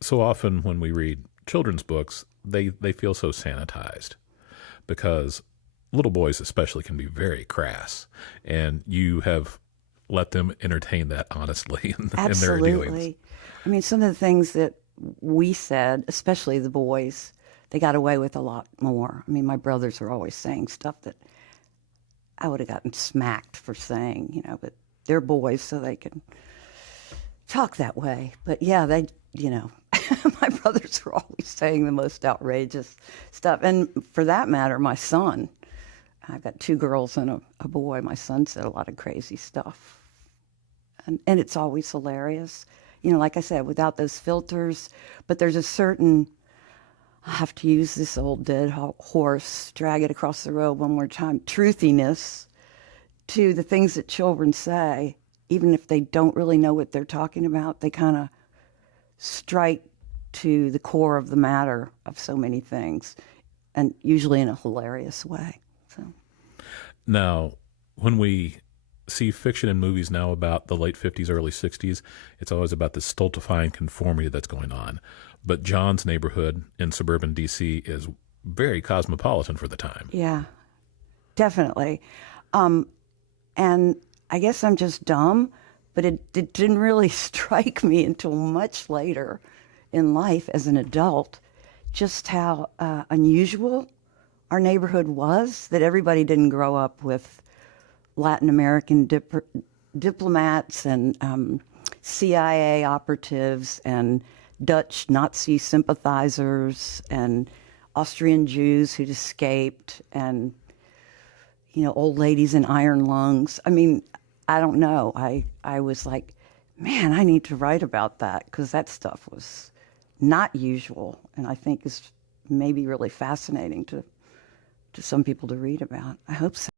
So often when we read children's books, they feel so sanitized because little boys especially can be very crass, and you have let them entertain that honestly in their dealings. Absolutely. I mean, some of the things that we said, especially the boys, they got away with a lot more. I mean, my brothers were always saying stuff that I would have gotten smacked for saying, but they're boys, so they can talk that way. But yeah, my brothers were always saying the most outrageous stuff. And for that matter, my son, I've got two girls and a boy. My son said a lot of crazy stuff. And it's always hilarious. Like I said, without those filters, but there's a certain, I have to use this old dead horse, drag it across the road one more time, truthiness to the things that children say, even if they don't really know what they're talking about, they kind of strike to the core of the matter of so many things, and usually in a hilarious way. So Now, when we see fiction in movies now about the late 50s, early 60s, it's always about the stultifying conformity that's going on. But John's neighborhood in suburban D.C. is very cosmopolitan for the time. yeah, definitely. And I guess I'm just dumb, but it didn't really strike me until much later in life as an adult just how unusual our neighborhood was, that everybody didn't grow up with Latin American diplomats and CIA operatives and Dutch Nazi sympathizers and Austrian Jews who'd escaped and, old ladies in iron lungs. I mean, I don't know. I was like, man, I need to write about that because that stuff was not usual, and I think is maybe really fascinating to some people to read about. I hope so.